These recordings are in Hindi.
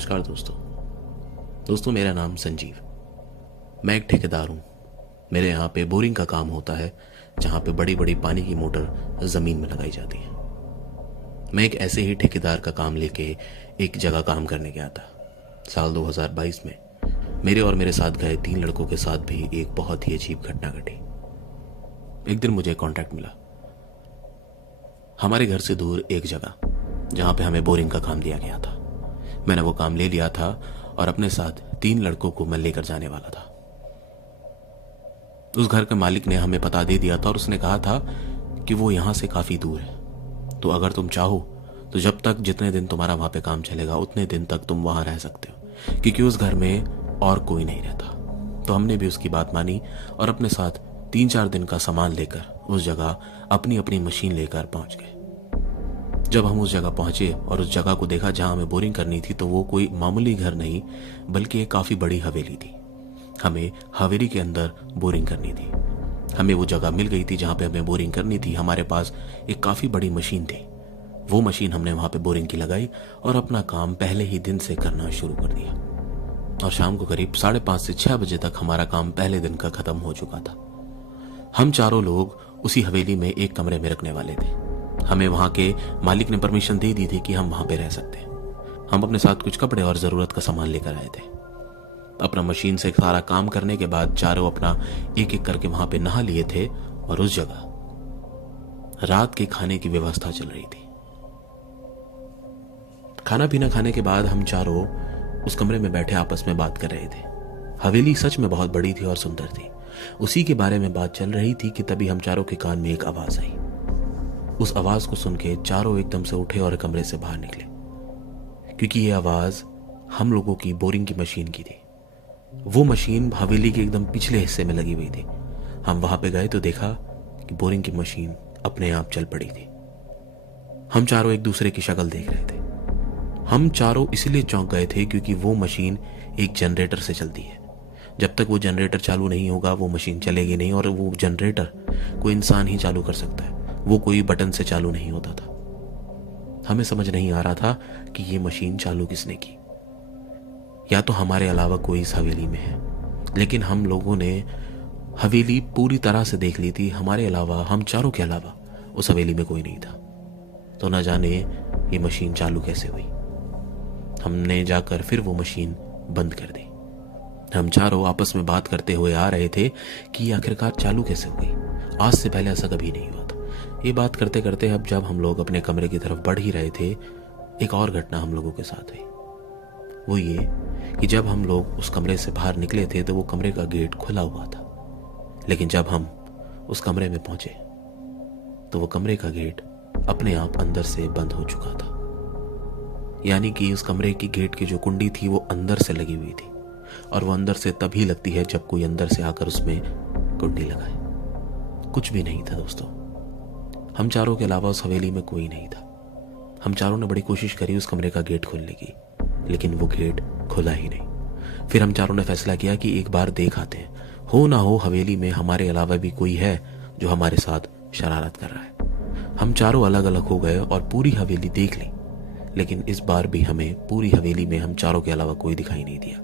नमस्कार दोस्तों मेरा नाम संजीव। मैं एक ठेकेदार हूँ। मेरे यहाँ पे बोरिंग का काम होता है, जहाँ पे बड़ी बड़ी पानी की मोटर ज़मीन में लगाई जाती है। मैं एक ऐसे ही ठेकेदार का काम लेके एक जगह काम करने गया था। साल 2022 में मेरे और मेरे साथ गए 3 लड़कों के साथ भी एक बहुत ही अजीब घटना घटी। एक दिन मुझे कॉन्ट्रैक्ट मिला हमारे घर से दूर एक जगह, जहाँ पे हमें बोरिंग का काम दिया गया था। मैंने वो काम ले लिया था और अपने साथ 3 लड़कों को मैं लेकर जाने वाला था। उस घर के मालिक ने हमें पता दे दिया था और उसने कहा था कि वो यहां से काफी दूर है, तो अगर तुम चाहो तो जब तक जितने दिन तुम्हारा वहां पे काम चलेगा उतने दिन तक तुम वहां रह सकते हो, क्योंकि उस घर में और कोई नहीं रहता। तो हमने भी उसकी बात मानी और अपने साथ 3-4 दिन का सामान लेकर उस जगह अपनी अपनी मशीन लेकर पहुंच गए। जब हम उस जगह पहुंचे और उस जगह को देखा जहां हमें बोरिंग करनी थी, तो वो कोई मामूली घर नहीं बल्कि एक काफी बड़ी हवेली थी। हमें हवेली के अंदर बोरिंग करनी थी। हमें वो जगह मिल गई थी जहां पे हमें बोरिंग करनी थी। हमारे पास एक काफी बड़ी मशीन थी। वो मशीन हमने वहां पे बोरिंग की लगाई और अपना काम पहले ही दिन से करना शुरू कर दिया। और शाम को करीब 5:30 से 6 बजे तक हमारा काम पहले दिन का खत्म हो चुका था। हम चारों लोग उसी हवेली में एक कमरे में रखने वाले थे। हमें वहां के मालिक ने परमिशन दे दी थी कि हम वहां पे रह सकते हैं। हम अपने साथ कुछ कपड़े और जरूरत का सामान लेकर आए थे। अपना मशीन से सारा काम करने के बाद चारों अपना एक एक करके वहां पे नहा लिए थे और उस जगह रात के खाने की व्यवस्था चल रही थी। खाना पीना खाने के बाद हम चारों उस कमरे में बैठे आपस में बात कर रहे थे। हवेली सच में बहुत बड़ी थी और सुंदर थी। उसी के बारे में बात चल रही थी कि तभी हम चारों के कान में एक आवाज आई। उस आवाज को सुन के चारों एकदम से उठे और कमरे से बाहर निकले, क्योंकि ये आवाज हम लोगों की बोरिंग की मशीन की थी। वो मशीन हवेली के एकदम पिछले हिस्से में लगी हुई थी। हम वहां पे गए तो देखा कि बोरिंग की मशीन अपने आप चल पड़ी थी। हम चारों एक दूसरे की शक्ल देख रहे थे। हम चारों इसलिए चौंक गए थे क्योंकि वो मशीन एक जनरेटर से चलती है। जब तक वो जनरेटर चालू नहीं होगा वो मशीन चलेगी नहीं, और वो जनरेटर कोई इंसान ही चालू कर सकता है। वो कोई बटन से चालू नहीं होता था। हमें समझ नहीं आ रहा था कि ये मशीन चालू किसने की। या तो हमारे अलावा कोई इस हवेली में है, लेकिन हम लोगों ने हवेली पूरी तरह से देख ली थी। हमारे अलावा, हम चारों के अलावा उस हवेली में कोई नहीं था। तो न जाने ये मशीन चालू कैसे हुई। हमने जाकर फिर वो मशीन बंद कर दी। हम चारों आपस में बात करते हुए आ रहे थे कि ये आखिरकार चालू कैसे हुई। आज से पहले ऐसा कभी नहीं हुआ था। ये बात करते करते अब जब हम लोग अपने कमरे की तरफ बढ़ ही रहे थे, एक और घटना हम लोगों के साथ हुई। वो ये कि जब हम लोग उस कमरे से बाहर निकले थे तो वो कमरे का गेट खुला हुआ था, लेकिन जब हम उस कमरे में पहुंचे तो वो कमरे का गेट अपने आप अंदर से बंद हो चुका था। यानी कि उस कमरे की गेट की जो कुंडी थी वो अंदर से लगी हुई थी, और वो अंदर से तभी लगती है जब कोई अंदर से आकर उसमें कुंडी लगाए। कुछ भी नहीं था दोस्तों। हम चारों के अलावा उस हवेली में कोई नहीं था। हम चारों ने बड़ी कोशिश करी उस कमरे का गेट खोलने की, लेकिन वो गेट खुला ही नहीं। फिर हम चारों ने फैसला किया कि एक बार देख आते हैं, हो ना हो हवेली में हमारे अलावा भी कोई है जो हमारे साथ शरारत कर रहा है। हम चारों अलग अलग हो गए और पूरी हवेली देख ली, लेकिन इस बार भी हमें पूरी हवेली में हम चारों के अलावा कोई दिखाई नहीं दिया।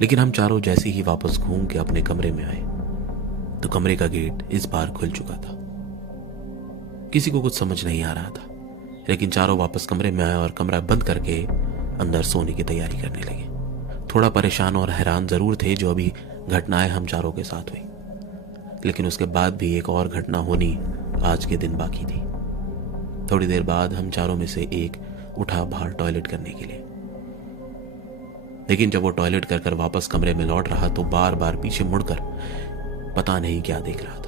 लेकिन हम चारों जैसे ही वापस घूम के अपने कमरे में आए तो कमरे का गेट इस बार खुल चुका था। किसी को कुछ समझ नहीं आ रहा था, लेकिन चारों वापस कमरे में आए और कमरा बंद करके अंदर सोने की तैयारी करने लगे। थोड़ा परेशान और हैरान जरूर थे जो अभी घटनाएं हम चारों के साथ हुई, लेकिन उसके बाद भी एक और घटना होनी आज के दिन बाकी थी। थोड़ी देर बाद हम चारों में से एक उठा बाहर टॉयलेट करने के लिए, लेकिन जब वो टॉयलेट कर कर वापस कमरे में लौट रहा तो बार बार पीछे मुड़कर पता नहीं क्या देख रहा था।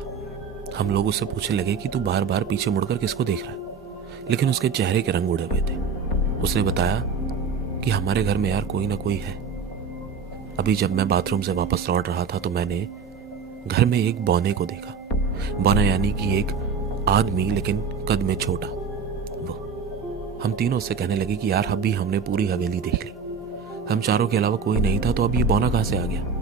हम लोग उससे पूछने लगे कि तू बार बार पीछे मुड़कर किसको देख रहा है, लेकिन उसके चेहरे के रंग उड़े हुए थे। उसने बताया कि हमारे घर में यार कोई ना कोई है। अभी जब मैं बाथरूम से वापस लौट रहा था तो मैंने घर में एक बौने को देखा। बौना यानी कि एक आदमी, लेकिन कद में छोटा। वो हम तीनों उससे कहने लगे कि यार अभी हमने पूरी हवेली देख ली, हम चारों के अलावा कोई नहीं था, तो अब ये बौना कहां से आ गया।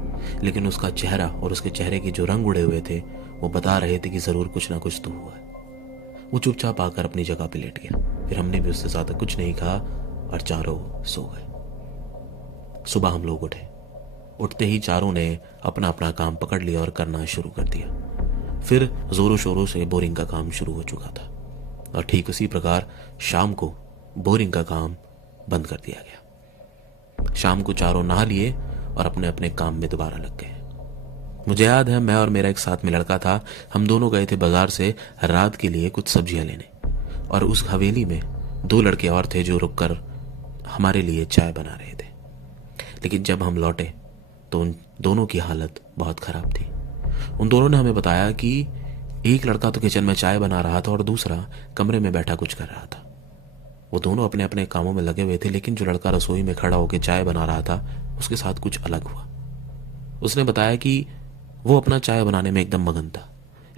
लेकिन उसका चेहरा और उसके चेहरे के जो रंग उड़े हुए थे वो बता रहे थे कि जरूर कुछ ना कुछ तो हुआ है। वो चुपचाप आकर अपनी जगह पे लेट गया। फिर हमने भी उससे ज्यादा कुछ नहीं कहा और चारों सो गए। सुबह हम लोग उठे। उठते ही चारों ने अपना अपना काम पकड़ लिया और करना शुरू कर दिया। फिर जोरों शोरों से बोरिंग का काम शुरू हो चुका था और ठीक उसी प्रकार शाम को बोरिंग का काम बंद कर दिया गया। शाम को चारों नहा लिए और अपने अपने काम में दोबारा लग गए। मुझे याद है, मैं और मेरा एक साथ में लड़का था, हम दोनों गए थे बाजार से रात के लिए कुछ सब्जियां लेने, और उस हवेली में 2 लड़के और थे जो रुककर हमारे लिए चाय बना रहे थे। लेकिन जब हम लौटे तो उन दोनों की हालत बहुत खराब थी। उन दोनों ने हमें बताया कि एक लड़का तो किचन में चाय बना रहा था और दूसरा कमरे में बैठा कुछ कर रहा था। वो दोनों अपने अपने कामों में लगे हुए थे, लेकिन जो लड़का रसोई में खड़ा होकर चाय बना रहा था उसके साथ कुछ अलग हुआ। उसने बताया कि वो अपना चाय बनाने में एकदम मगन था,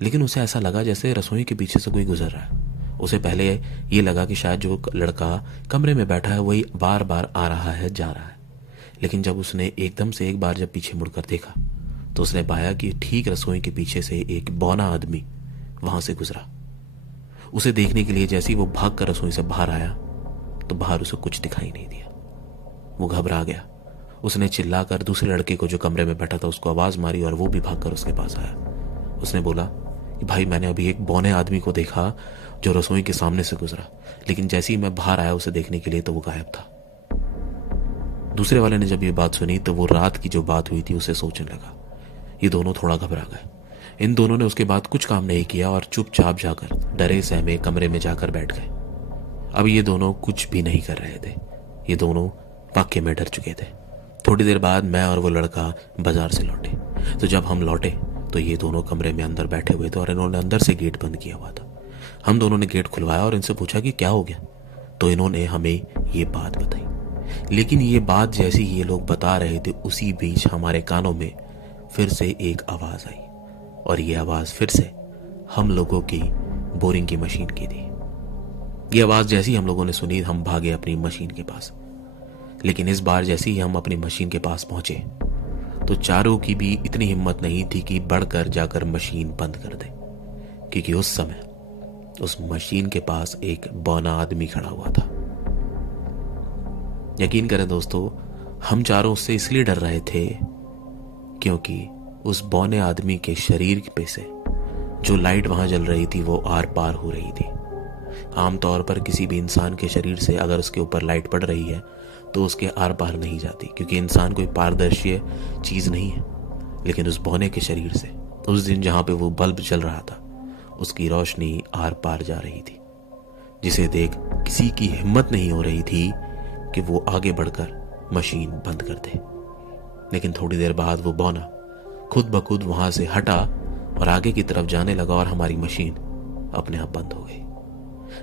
लेकिन उसे ऐसा लगा जैसे रसोई के पीछे से कोई गुजर रहा है। उसे पहले ये लगा कि शायद जो लड़का कमरे में बैठा है वही बार बार आ रहा है, जा रहा है। लेकिन जब उसने एकदम से एक बार जब पीछे मुड़कर देखा तो उसने पाया कि ठीक रसोई के पीछे से एक बौना आदमी वहां से गुजरा। उसे देखने के लिए जैसे ही वो भाग कर रसोई से बाहर आया तो बाहर उसे कुछ दिखाई नहीं दिया। वो घबरा गया। उसने चिल्लाकर दूसरे लड़के को जो कमरे में बैठा था उसको आवाज मारी और वो भी भागकर उसके पास आया। उसने बोला कि भाई, मैंने अभी एक बौने आदमी को देखा जो रसोई के सामने से गुजरा, लेकिन जैसे ही मैं बाहर आया उसे देखने के लिए तो वो गायब था। दूसरे वाले ने जब ये बात सुनी तो वो रात की जो बात हुई थी उसे सोचने लगा। ये दोनों थोड़ा घबरा गए। इन दोनों ने उसके बाद कुछ काम नहीं किया और चुपचाप जाकर डरे सहमे कमरे में जाकर बैठ गए। अब ये दोनों कुछ भी नहीं कर रहे थे। ये दोनों वाकई में डर चुके थे। थोड़ी देर बाद मैं और वो लड़का बाजार से लौटे। तो जब हम लौटे तो ये दोनों कमरे में अंदर बैठे हुए थे और इन्होंने अंदर से गेट बंद किया हुआ था। हम दोनों ने गेट खुलवाया और इनसे पूछा कि क्या हो गया। तो इन्होंने हमें ये बात बताई। लेकिन ये बात जैसी ये लोग बता रहे थे उसी बीच हमारे कानों में फिर से एक आवाज आई, और ये आवाज फिर से हम लोगों की बोरिंग की मशीन की थी। ये आवाज जैसी हम लोगों ने सुनी हम भागे अपनी मशीन के पास। लेकिन इस बार जैसे ही हम अपनी मशीन के पास पहुंचे तो चारों की भी इतनी हिम्मत नहीं थी कि बढ़कर जाकर मशीन बंद कर दे, क्योंकि उस समय उस मशीन के पास एक बौना आदमी खड़ा हुआ था। यकीन करें दोस्तों, हम चारों उससे इसलिए डर रहे थे क्योंकि उस बौने आदमी के शरीर पे से जो लाइट वहां जल रही थी वो आर पार हो रही थी। आमतौर पर किसी भी इंसान के शरीर से अगर उसके ऊपर लाइट पड़ रही है तो उसके आर पार नहीं जाती, क्योंकि इंसान कोई पारदर्शी चीज नहीं है। लेकिन उस बौने के शरीर से उस दिन जहां पे वो बल्ब जल रहा था उसकी रोशनी आर पार जा रही थी, जिसे देख किसी की हिम्मत नहीं हो रही थी कि वो आगे बढ़कर मशीन बंद कर दे। लेकिन थोड़ी देर बाद वो बौना खुद ब खुद वहां से हटा और आगे की तरफ जाने लगा और हमारी मशीन अपने आप बंद हो गई,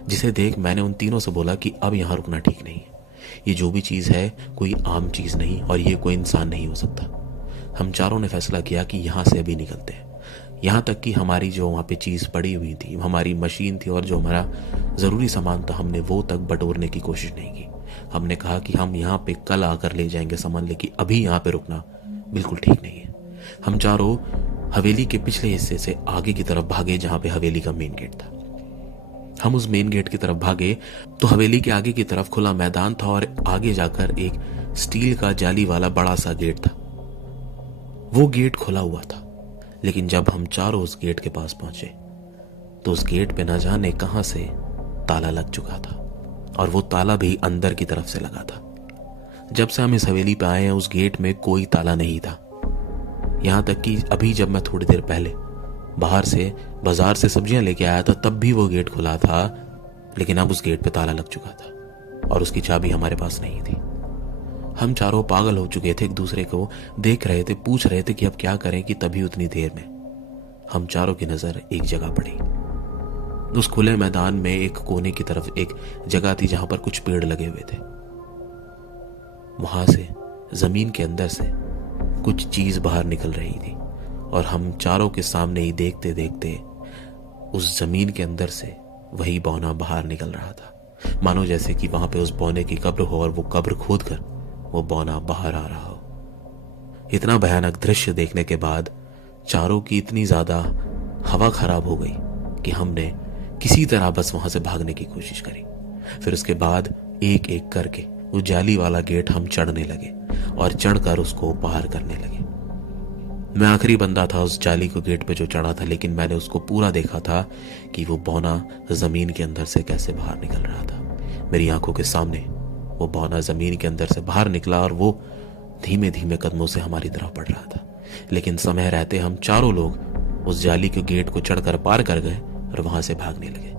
जिसे देख मैंने उन तीनों से बोला कि अब यहां रुकना ठीक नहीं है। ये जो भी चीज है कोई आम चीज नहीं और ये कोई इंसान नहीं हो सकता। हम चारों ने फैसला किया कि यहां से अभी निकलते हैं। यहां तक कि हमारी जो वहां पे चीज पड़ी हुई थी, हमारी मशीन थी और जो हमारा जरूरी सामान था, हमने वो तक बटोरने की कोशिश नहीं की। हमने कहा कि हम यहाँ पे कल आकर ले जाएंगे सामान, लेकिन अभी यहाँ पे रुकना बिल्कुल ठीक नहीं है। हम चारों हवेली के पिछले हिस्से से आगे की तरफ भागे जहां पे हवेली का मेन गेट था। हम उस मेन गेट की तरफ भागे तो हवेली के आगे की तरफ खुला मैदान था और आगे जाकर एक स्टील का जाली वाला बड़ा सा गेट था। वो गेट खुला हुआ था, लेकिन जब हम चारों उस गेट के पास पहुंचे तो उस गेट पे न जाने कहां से ताला लग चुका था, और वो ताला भी अंदर की तरफ से लगा था। जब से हम इस हवेली पे आए हैं उस गेट में कोई ताला नहीं था। यहां तक कि अभी जब मैं थोड़ी देर पहले बाहर से बाजार से सब्जियां लेके आया था तब भी वो गेट खुला था, लेकिन अब उस गेट पे ताला लग चुका था और उसकी चाबी हमारे पास नहीं थी। हम चारों पागल हो चुके थे, एक दूसरे को देख रहे थे, पूछ रहे थे कि अब क्या करें, कि तभी उतनी देर में हम चारों की नजर एक जगह पड़ी। उस खुले मैदान में एक कोने की तरफ एक जगह थी जहां पर कुछ पेड़ लगे हुए थे। वहां से जमीन के अंदर से कुछ चीज बाहर निकल रही थी और हम चारों के सामने ही देखते देखते उस जमीन के अंदर से वही बौना बाहर निकल रहा था, मानो जैसे कि वहां पे उस बौने की कब्र हो और वो कब्र खोद कर वो बौना बाहर आ रहा हो। इतना भयानक दृश्य देखने के बाद चारों की इतनी ज्यादा हवा खराब हो गई कि हमने किसी तरह बस वहां से भागने की कोशिश करी। फिर उसके बाद एक एक करके वो जाली वाला गेट हम चढ़ने लगे और चढ़कर उसको पार करने लगे। मैं आखिरी बंदा था उस जाली को गेट पे जो चढ़ा था, लेकिन मैंने उसको पूरा देखा था कि वो बौना जमीन के अंदर से कैसे बाहर निकल रहा था। मेरी आंखों के सामने वो बौना जमीन के अंदर से बाहर निकला और वो धीमे धीमे कदमों से हमारी तरफ बढ़ रहा था। लेकिन समय रहते हम चारों लोग उस जाली के गेट को चढ़कर पार कर गए और वहां से भागने लगे।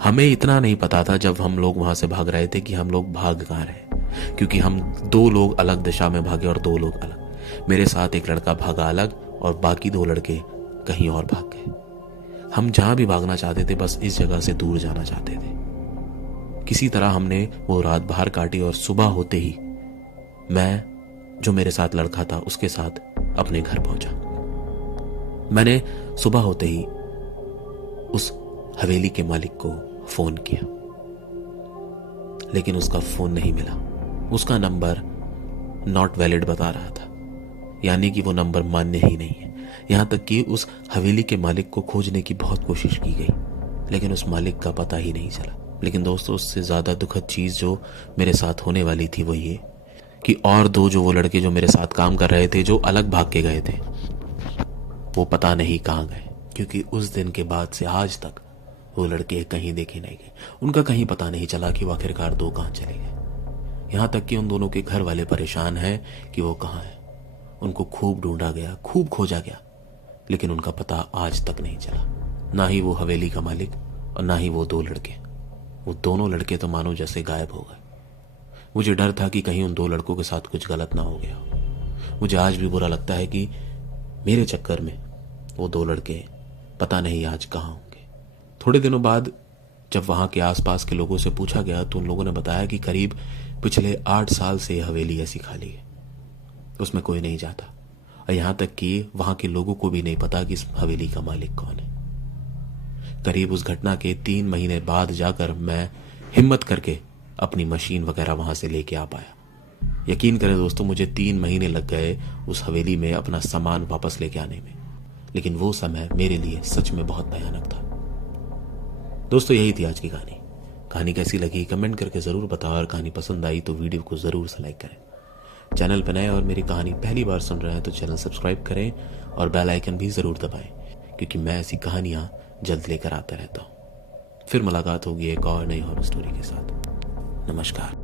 हमें इतना नहीं पता था जब हम लोग वहां से भाग रहे थे कि हम लोग भाग कहाँ रहे, क्योंकि हम 2 लोग अलग दिशा में भागे और 2 लोग अलग। मेरे साथ एक लड़का भागा अलग और बाकी 2 लड़के कहीं और भाग गए। हम जहां भी भागना चाहते थे बस इस जगह से दूर जाना चाहते थे। किसी तरह हमने वो रात बाहर काटी और सुबह होते ही मैं, जो मेरे साथ लड़का था, उसके साथ अपने घर पहुंचा। मैंने सुबह होते ही उस हवेली के मालिक को फोन किया, लेकिन उसका फोन नहीं मिला। उसका नंबर नॉट वैलिड बता रहा था, यानी कि वो नंबर मान्य ही नहीं है। यहां तक कि उस हवेली के मालिक को खोजने की बहुत कोशिश की गई, लेकिन उस मालिक का पता ही नहीं चला। लेकिन दोस्तों, उससे ज्यादा दुखद चीज जो मेरे साथ होने वाली थी वो ये कि और 2 जो वो लड़के जो मेरे साथ काम कर रहे थे, जो अलग भाग के गए थे, वो पता नहीं कहां गए, क्योंकि उस दिन के बाद से आज तक वो लड़के कहीं देखे नहीं गए। उनका कहीं पता नहीं चला कि वो आखिरकार 2 कहां चले गए। यहां तक कि उन दोनों के घर वाले परेशान हैं कि वो कहां है। उनको खूब ढूंढा गया, खूब खोजा गया, लेकिन उनका पता आज तक नहीं चला। ना ही वो हवेली का मालिक और ना ही वो 2 लड़के। वो दोनों लड़के तो मानो जैसे गायब हो गए। मुझे डर था कि कहीं उन 2 लड़कों के साथ कुछ गलत ना हो गया। मुझे आज भी बुरा लगता है कि मेरे चक्कर में वो 2 लड़के पता नहीं आज कहां होंगे। थोड़े दिनों बाद जब वहां के आसपास के लोगों से पूछा गया तो उन लोगों ने बताया कि करीब पिछले 8 साल से यह हवेली ऐसी खाली है, उसमें कोई नहीं जाता। और यहां तक कि वहां के लोगों को भी नहीं पता कि इस हवेली का मालिक कौन है। करीब उस घटना के 3 महीने बाद जाकर मैं हिम्मत करके अपनी मशीन वगैरह वहां से लेके आ पाया। यकीन करें दोस्तों, मुझे 3 महीने लग गए उस हवेली में अपना सामान वापस लेके आने में, लेकिन वो समय मेरे लिए सच में बहुत भयानक था। दोस्तों, यही थी आज की कहानी। कहानी कैसी लगी कमेंट करके जरूर बताओ, और कहानी पसंद आई तो वीडियो को जरूर से लाइक करें। चैनल पर नए और मेरी कहानी पहली बार सुन रहे हैं तो चैनल सब्सक्राइब करें और बेल आइकन भी जरूर दबाएं, क्योंकि मैं ऐसी कहानियां जल्द लेकर आता रहता हूं। फिर मुलाकात होगी एक और नई हॉरर स्टोरी के साथ। नमस्कार।